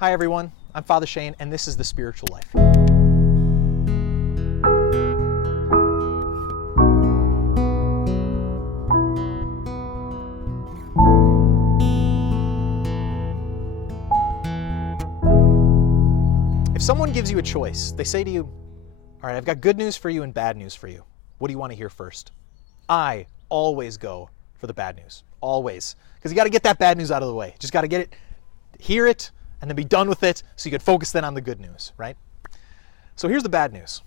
Hi everyone, I'm Father Shane and this is The Spiritual Life. If someone gives you a choice, they say to you, all right, I've got good news for you and bad news for you. What do you want to hear first? I always go for the bad news, always. Because you got to get that bad news out of the way. Just got to get it, hear it, and then be done with it so you can focus then on the good news, right? So here's the bad news.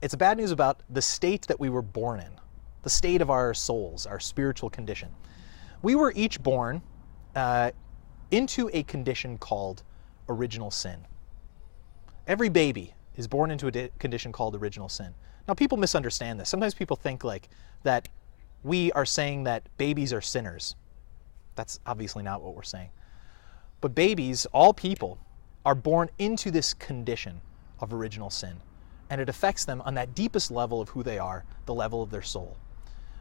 It's a bad news about the state that we were born in, the state of our souls, our spiritual condition. We were each born into a condition called original sin. Every baby is born into a condition called original sin. Now people misunderstand this. Sometimes people think like that we are saying that babies are sinners. That's obviously not what we're saying. But babies, all people, are born into this condition of original sin. And it affects them on that deepest level of who they are, the level of their soul.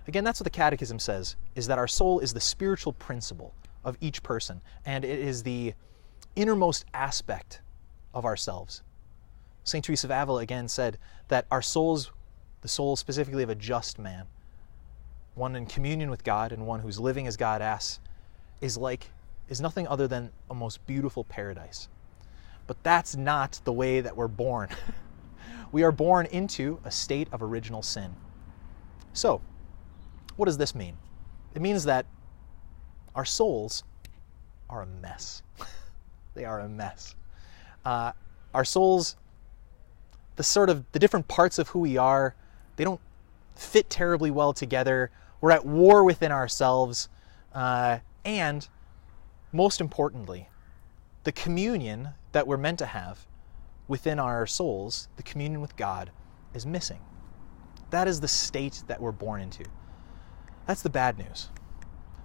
Again, that's what the Catechism says, is that our soul is the spiritual principle of each person. And it is the innermost aspect of ourselves. St. Teresa of Avila again said that our souls, the soul specifically of a just man, one in communion with God and one who's living as God asks, is nothing other than a most beautiful paradise. But that's not the way that we're born. We are born into a state of original sin. So, what does this mean? It means that our souls are a mess. They are a mess. Our souls, the different parts of who we are, they don't fit terribly well together. We're at war within ourselves. And most importantly, the communion that we're meant to have within our souls, the communion with God, is missing. That is the state that we're born into. That's the bad news.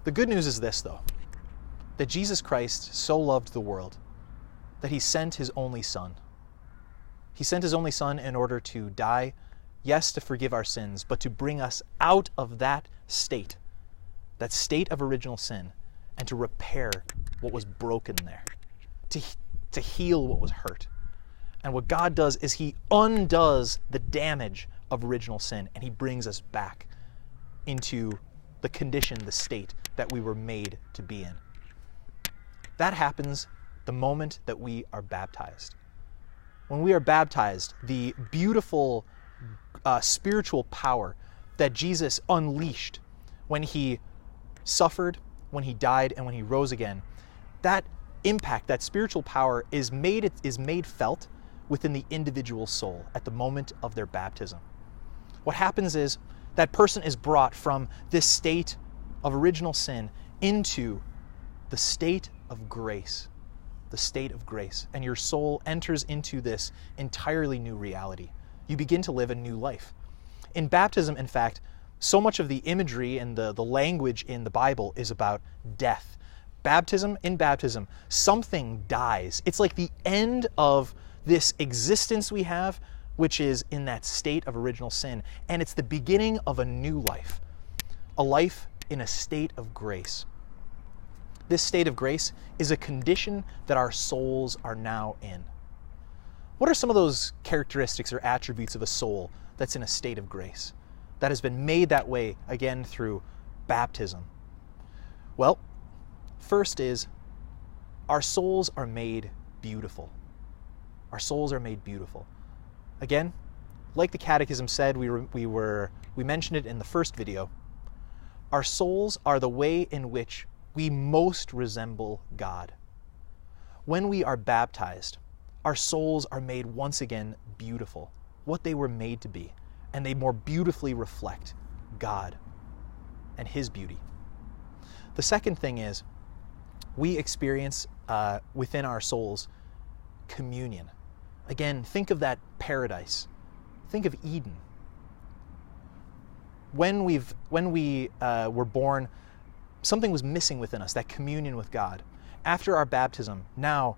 The good news is this, though, that Jesus Christ so loved the world that he sent his only Son. He sent his only Son in order to die, yes, to forgive our sins, but to bring us out of that state of original sin, and to repair what was broken there, to heal what was hurt. And what God does is he undoes the damage of original sin, and he brings us back into the condition, the state that we were made to be in. That happens the moment that we are baptized. When we are baptized, the beautiful spiritual power that Jesus unleashed when he suffered, when he died, and when he rose again, that impact, that spiritual power is made felt within the individual soul at the moment of their baptism. What happens is that person is brought from this state of original sin into the state of grace. The state of grace. And your soul enters into this entirely new reality. You begin to live a new life. In baptism, in fact, so much of the imagery and the language in the Bible is about death. In baptism, something dies. It's like the end of this existence we have, which is in that state of original sin. And it's the beginning of a new life. A life in a state of grace. This state of grace is a condition that our souls are now in. What are some of those characteristics or attributes of a soul that's in a state of grace, that has been made that way, again, through baptism? Well, first is our souls are made beautiful. Our souls are made beautiful. Again, like the Catechism said, we mentioned it in the first video, our souls are the way in which we most resemble God. When we are baptized, our souls are made once again beautiful, what they were made to be, and they more beautifully reflect God and his beauty. The second thing is we experience within our souls communion. Again, think of that paradise. Think of Eden. When we were born, something was missing within us, that communion with God. After our baptism, now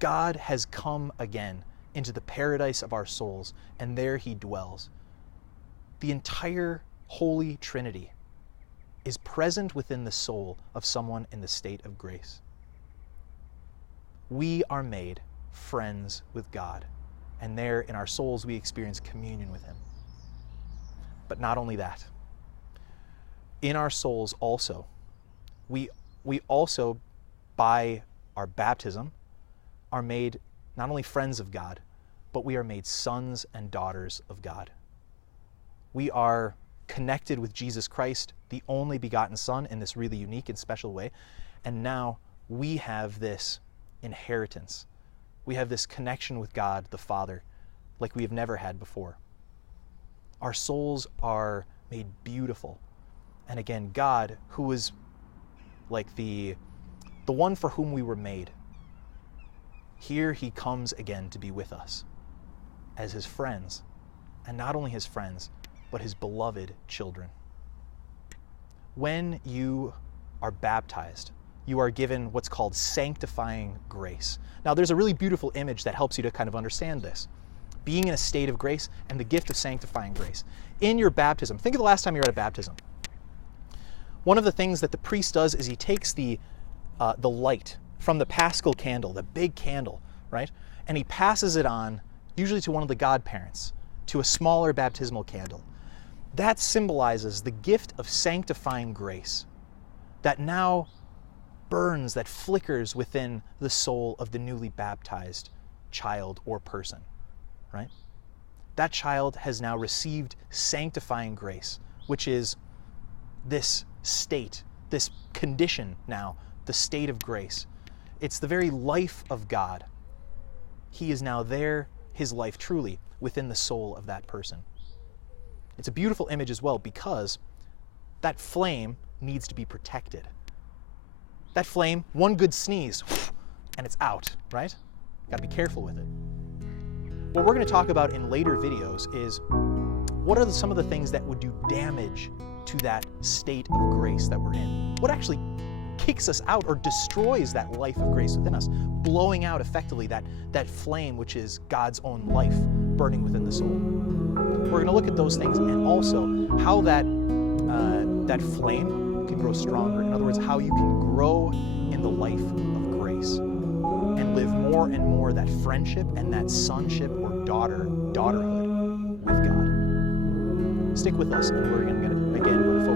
God has come again into the paradise of our souls, and there he dwells. The entire Holy Trinity is present within the soul of someone in the state of grace. we are made friends with God. And there in our souls, we experience communion with him. But not only that, in our souls also, we also, by our baptism, are made not only friends of God, but we are made sons and daughters of God. We are connected with Jesus Christ, the only begotten Son, in this really unique and special way. And now we have this inheritance. We have this connection with God the Father like we have never had before. Our souls are made beautiful. And again, God, who is like the one for whom we were made, here he comes again to be with us as his friends, and not only his friends, but his beloved children. When you are baptized, you are given what's called sanctifying grace. Now, there's a really beautiful image that helps you to kind of understand this. Being in a state of grace and the gift of sanctifying grace. In your baptism, think of the last time you were at a baptism. One of the things that the priest does is he takes the light from the paschal candle, the big candle, right? And he passes it on, usually to one of the godparents, to a smaller baptismal candle. That symbolizes the gift of sanctifying grace that now burns, that flickers within the soul of the newly baptized child or person, right? That child has now received sanctifying grace, which is this state, this condition now, the state of grace. It's the very life of God. He is now there, his life truly, within the soul of that person. It's a beautiful image as well because that flame needs to be protected. That flame, one good sneeze, and it's out, right? Got to be careful with it. What we're going to talk about in later videos is what are some of the things that would do damage to that state of grace that we're in? What actually kicks us out or destroys that life of grace within us, blowing out effectively that flame which is God's own life burning within the soul. We're going to look at those things and also how that flame can grow stronger. In other words, how you can grow in the life of grace and live more and more that friendship and that sonship or daughterhood with God. Stick with us, and we're going to again go to focus